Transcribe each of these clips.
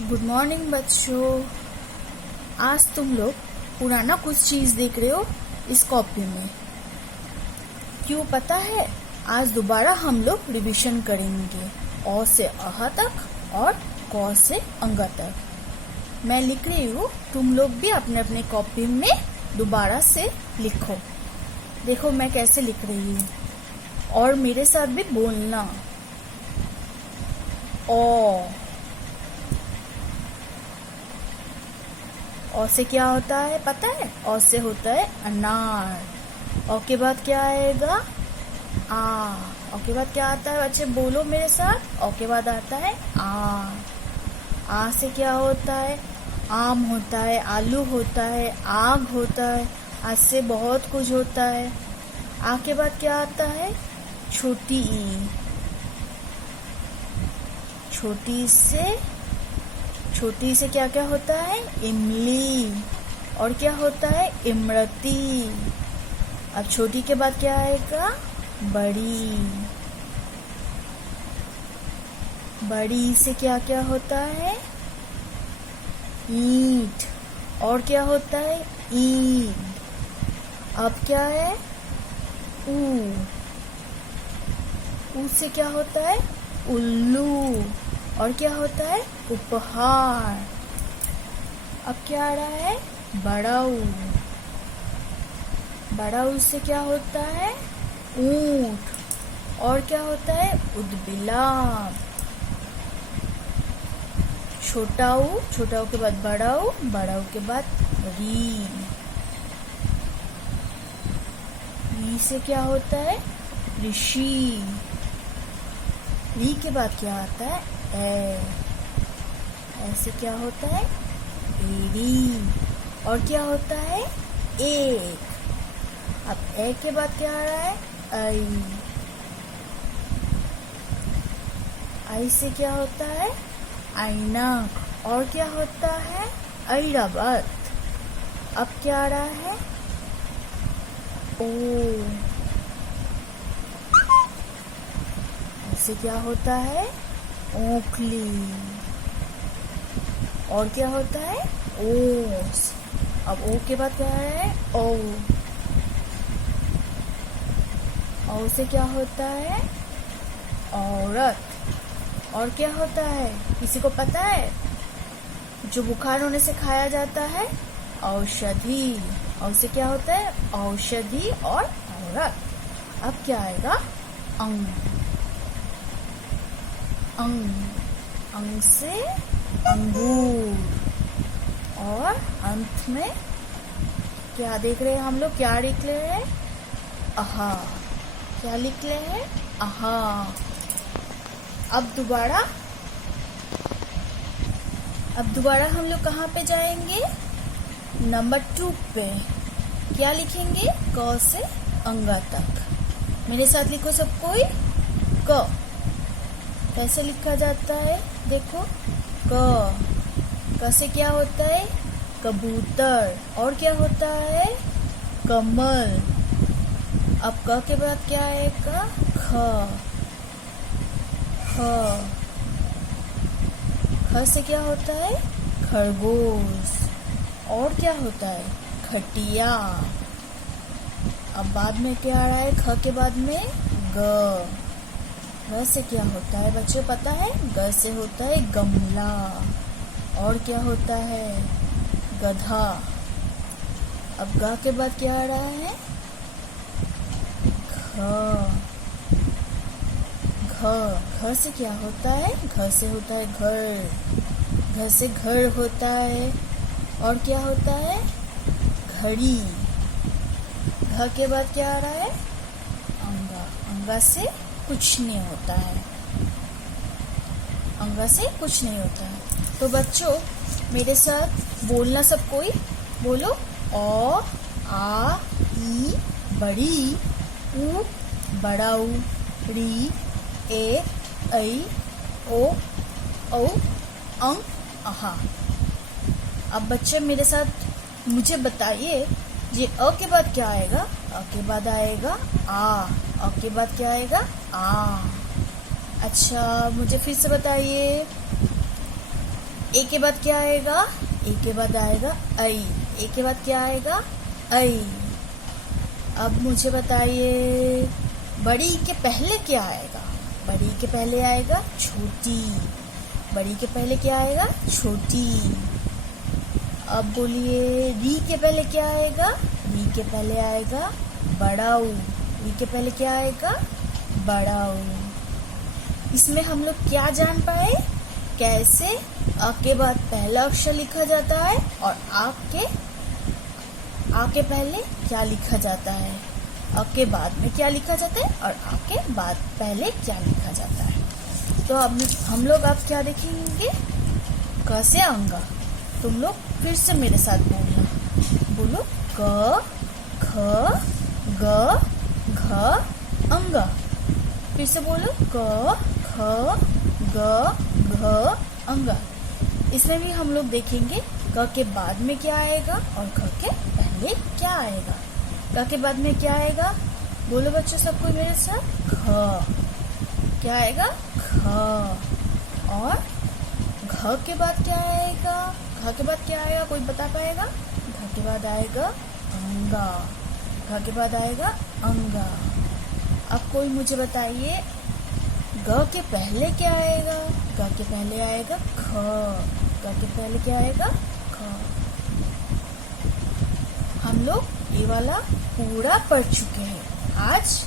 Good morning बच्चों। आज तुम लोग पुराना कुछ चीज देख रहे हो इस कॉपी में। क्यों पता है? आज दोबारा हम लोग रिवीजन करेंगे अ से अह तक और क से अंग तक। मैं लिख रही हूँ, तुम लोग भी अपने अपने कॉपी में दोबारा से लिखो। देखो मैं कैसे लिख रही हूँ और मेरे साथ भी बोलना। अ से क्या होता है पता है? अ से होता है अनार। अ के बाद क्या आएगा? आ। अ के बाद क्या आता है बच्चे? बोलो मेरे साथ। अ के बाद आता है आ। आ से क्या होता है? आम होता है, आलू होता है, आग होता है। आज से बहुत कुछ होता है। आ के बाद क्या आता है? छोटी ई। छोटी से क्या क्या होता है? इमली। और क्या होता है? इमरती। अब छोटी के बाद क्या आएगा? बड़ी। बड़ी से क्या क्या होता है? ईंट। और क्या होता है? ईंट। अब क्या है? ऊ से क्या होता है? उल्लू। और क्या होता है? उपहार। अब क्या आ रहा है? बड़ाऊ। बड़ाऊ से क्या होता है? ऊंट। और क्या होता है? उदबिलाव। छोटाऊ के बाद बड़ाऊ, बड़ाऊ के बाद री से क्या होता है? ऋषि। री के बाद क्या आता है? ऐसे क्या होता है? एरी। और क्या होता है? एक। अब ए के बाद क्या आ रहा है? आई। आई से क्या होता है? ऐनक। और क्या होता है? ऐरावत। अब क्या आ रहा है? ओ। ऐसे क्या होता है? ओखली। और क्या होता है? ओस। अब ओ के बाद क्या है? ओ। ओ से क्या होता है? औरत। और क्या होता है? किसी को पता है? जो बुखार होने से खाया जाता है? औषधि। और से क्या होता है? औषधि और औरत। अब क्या आएगा? अंग। अंग से अंगूर। और अंत में क्या देख रहे हैं हम लोग? क्या लिख रहे हैं? आहा। क्या लिख रहे हैं? आहा। अब दोबारा हम लोग कहाँ पे जाएंगे? नंबर 2 पे। क्या लिखेंगे? क से अंग तक। मेरे साथ लिखो सब कोई। क कैसे लिखा जाता है? देखो, क से क्या होता है? कबूतर। और क्या होता है? कमल। अब क के बाद क्या आएगा? ख से क्या होता है? खरगोश। और क्या होता है? खटिया। अब बाद में क्या आ रहा है? ख के बाद में ग से क्या होता है बच्चों पता है? ग से होता है गमला। और क्या होता है? गधा। अब ग के बाद क्या आ रहा है? घ से क्या होता है? घ से होता है घर। घ से घर होता है। और क्या होता है? घड़ी। घ के बाद क्या आ रहा है? अंगा। अंगा से कुछ नहीं होता है। अंगा से कुछ नहीं होता है। तो बच्चों मेरे साथ बोलना सब कोई। बोलो। अ आ ई बड़ी। उ बड़ाऊ। री ए ऐ ओ औ अंग आहा। अब बच्चे मेरे साथ मुझे बताइए, ये अ के बाद क्या आएगा? अ के बाद आएगा आ। अ के बाद क्या आएगा? आ। अच्छा मुझे फिर से बताइए। ए के बाद क्या आएगा? ए के बाद आएगा ऐ। ए के बाद क्या आएगा? ऐ। अब मुझे बताइए, बड़ी के पहले क्या आएगा? बड़ी के पहले आएगा छोटी। बड़ी के पहले क्या आएगा? छोटी। अब बोलिए, री के पहले क्या आएगा? री के पहले आएगा बड़ाऊ। री के पहले क्या आएगा? बड़ाऊ। इसमें हम लोग क्या जान पाए? कैसे अ के बाद पहला अक्षर लिखा जाता है और आ के पहले क्या लिखा जाता है, अ के बाद में क्या लिखा जाता है और आ के बाद पहले क्या लिखा जाता है। तो अब हम लोग अब क्या देखेंगे? क से अंगा। तुम लोग फिर से मेरे साथ बोलना। बोलो, क ख ग घ अंगा। फिर से बोलो, क ख ग घ अंगा। इसमें भी हम लोग देखेंगे क के बाद में क्या आएगा और ख के पहले क्या आएगा। क के बाद में क्या आएगा? बोलो बच्चों, सबको मेरे साथ। ख। क्या आएगा? ख। और घ के बाद क्या आएगा? घ के बाद क्या आएगा? कोई बता पाएगा? घ के बाद आएगा अंगा। घ के बाद आएगा अंगा। अब कोई मुझे बताइए, ग के पहले क्या आएगा? ग के पहले आएगा ख। ग के पहले क्या आएगा? ख। हम लोग ये वाला पूरा पढ़ चुके हैं आज,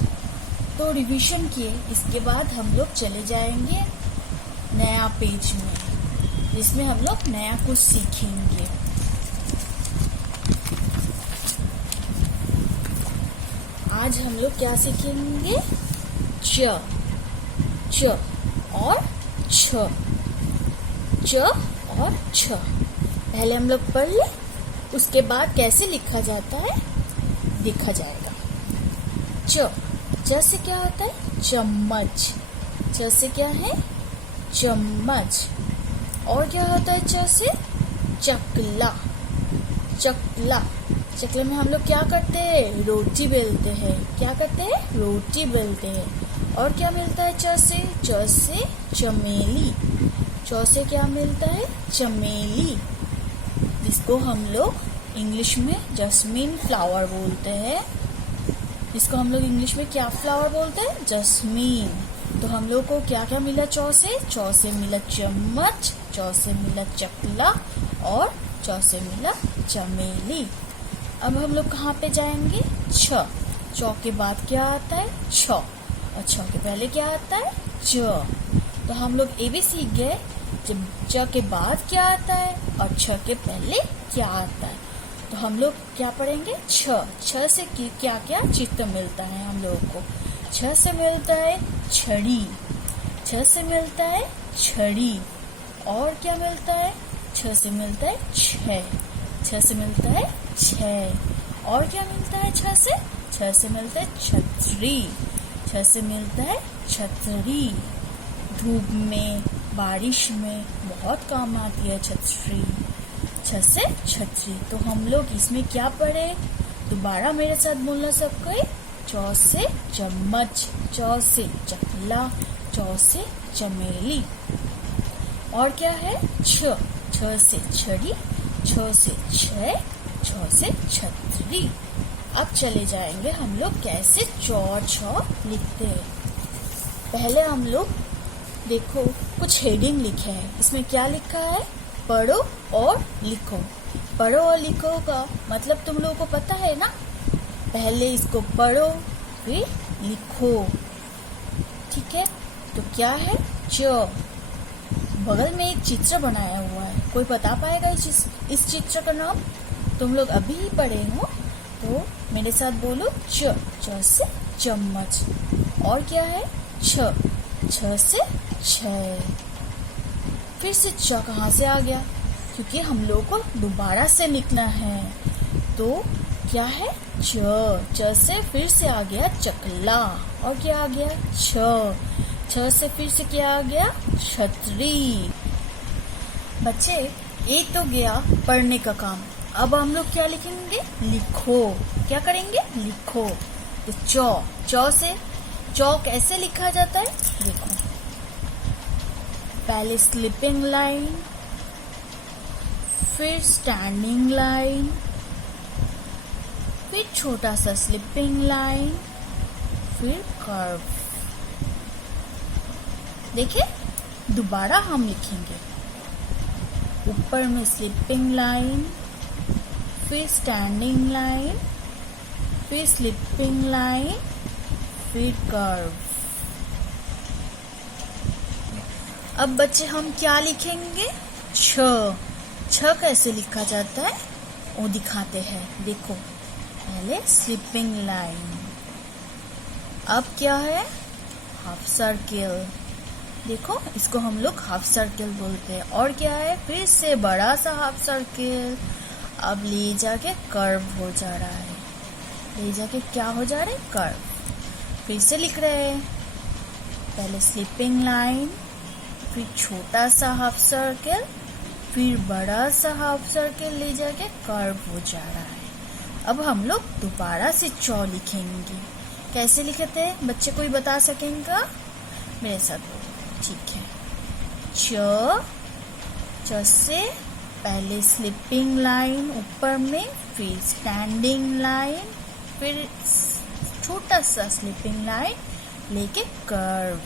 तो रिवीजन किए। इसके बाद हम लोग चले जाएंगे नया पेज में, जिसमें हम लोग नया कुछ सीखेंगे। आज हम लोग क्या सीखेंगे? च और छ। च और छ पहले हम लोग पढ़ ले, उसके बाद कैसे लिखा जाता है देखा जाएगा। च से क्या होता है? चम्मच। च से क्या है? चम्मच। और क्या होता है च से? चकला। चकला। चकले में हम लोग क्या करते हैं? रोटी बेलते हैं। क्या करते हैं? रोटी बेलते हैं। और क्या मिलता है च से? च से चमेली। च से क्या मिलता है? चमेली, जिसको हम लोग इंग्लिश में जस्मीन फ्लावर बोलते हैं। जिसको हम लोग इंग्लिश में क्या फ्लावर बोलते हैं? जस्मीन। तो हम लोग को क्या क्या मिला च से? च से मिला चम्मच, च से मिला चकला और च से मिला चमेली। अब हम लोग कहाँ पे जाएंगे? छ। च के बाद क्या आता है? छ। और छ के पहले क्या आता है? च। तो हम लोग ये भी सीख गए, जब च के बाद क्या आता है और छ के पहले क्या आता है। तो हम लोग क्या पढ़ेंगे? छ से क्या क्या चित्र मिलता है हम लोगों को? छ से मिलता है छड़ी। छ से मिलता है छड़ी। और क्या मिलता है? छ से मिलता है छह। छ से मिलता है छह। और क्या मिलता है छ से? छ से मिलता है छतरी। छ से मिलता है छतरी। धूप में, बारिश में बहुत काम आती है छतरी। छ से छतरी। तो हम लोग इसमें क्या पढ़े? दोबारा मेरे साथ बोलना सबको। च से चम्मच, च से चकला, च से चमेली। और क्या है? छ। छ से छड़ी, छ से छह, छ से छतरी। अब चले जाएंगे हम लोग कैसे च और छ लिखते हैं। पहले हम लोग देखो कुछ हेडिंग लिखे हैं। इसमें क्या लिखा है? पढ़ो और लिखो। पढ़ो और लिखो का मतलब तुम लोगों को पता है ना? पहले इसको पढ़ो फिर लिखो, ठीक है? तो क्या है? च। बगल में एक चित्र बनाया हुआ है, कोई बता पाएगा इस चित्र का नाम? तुम लोग अभी ही पढ़े हो तो मेरे साथ बोलो। च। च से चम्मच। और क्या है? छ। छ से छह। फिर से च कहाँ से आ गया? क्योंकि हम लोग को दोबारा से लिखना है। तो क्या है? च। च से फिर से आ गया चकला। और क्या आ गया? छ। छ से फिर से क्या आ गया? छतरी। बच्चे, एक तो गया पढ़ने का काम। अब हम लोग क्या लिखेंगे? लिखो। क्या करेंगे? लिखो। तो च से च कैसे लिखा जाता है? देखो, पहले स्लिपिंग लाइन, फिर स्टैंडिंग लाइन, फिर छोटा सा स्लिपिंग लाइन, फिर कर्व। देखिए, दोबारा हम लिखेंगे। ऊपर में स्लिपिंग लाइन, फिर स्टैंडिंग लाइन, फिर स्लिपिंग लाइन, फिर कर्व। अब बच्चे हम क्या लिखेंगे? छ कैसे लिखा जाता है वो दिखाते हैं। देखो, पहले स्लिपिंग लाइन, अब क्या है? Half circle. देखो, इसको हम लोग हाफ सर्किल बोलते हैं। और क्या है? फिर से बड़ा सा हाफ सर्किल। अब ले जाके कर्व हो जा रहा है। ले जाके क्या हो जा रहा है? कर्व। फिर से लिख रहे हैं। पहले स्लिपिंग लाइन, फिर छोटा सा हाफ सर्किल, फिर बड़ा सा हाफ सर्किल, ले जाके कर्व हो जा रहा है। अब हम लोग दोबारा से चौ लिखेंगे। कैसे लिखते हैं? बच्चे कोई बता सकेंगे? मेरे साथ बोलो। ठीक है। च से पहले स्लिपिंग लाइन ऊपर में, फिर स्टैंडिंग लाइन, फिर छोटा सा स्लिपिंग लाइन लेके कर्व।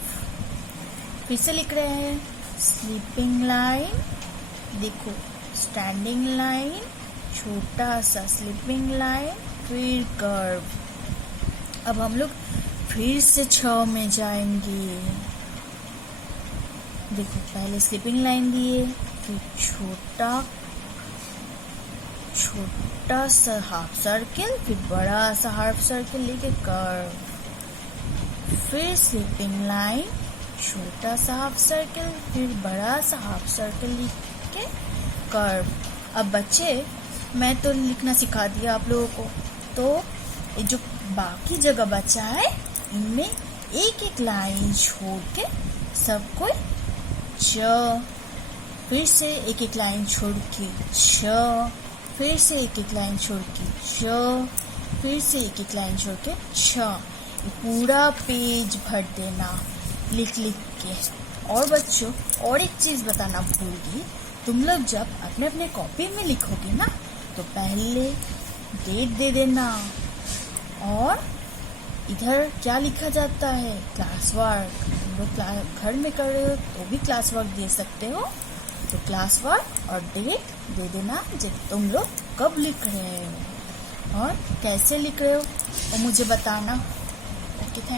फिर से लिख रहे हैं। स्लिपिंग लाइन, देखो, स्टैंडिंग लाइन, छोटा सा स्लिपिंग लाइन, फिर कर्व। अब हम लोग फिर से 6 में जाएंगे। देखो, पहले स्लिपिंग लाइन दिए, फिर छोटा सा हाफ सर्किल, फिर बड़ा सा हाफ सर्किल लेके कर्व, फिर स्लिपिंग लाइन, छोटा सा हाफ सर्किल, फिर बड़ा सा हाफ सर्किल लेके कर्व। अब बच्चे, मैं तो लिखना सिखा दिया आप लोगों को, तो ये जो बाकी जगह बचा है इनमें एक एक लाइन छोड़ के सबको च, फिर से एक एक लाइन छोड़ के छ, फिर से एक एक लाइन छोड़ के च, फिर से एक एक लाइन छोड़ के छ। पूरा पेज भर देना लिख के। और बच्चों, और एक चीज बताना भूल गई, तुम लोग जब अपने अपने कॉपी में लिखोगे ना, तो पहले डेट दे देना। और इधर क्या लिखा जाता है? Class work. तुम लोग घर में कर रहे हो तो भी क्लास वर्क दे सकते हो, तो क्लास वर्क और डेट दे देना जब तुम लोग कब लिख रहे हो और कैसे लिख रहे हो, और मुझे बताना। Okay, thank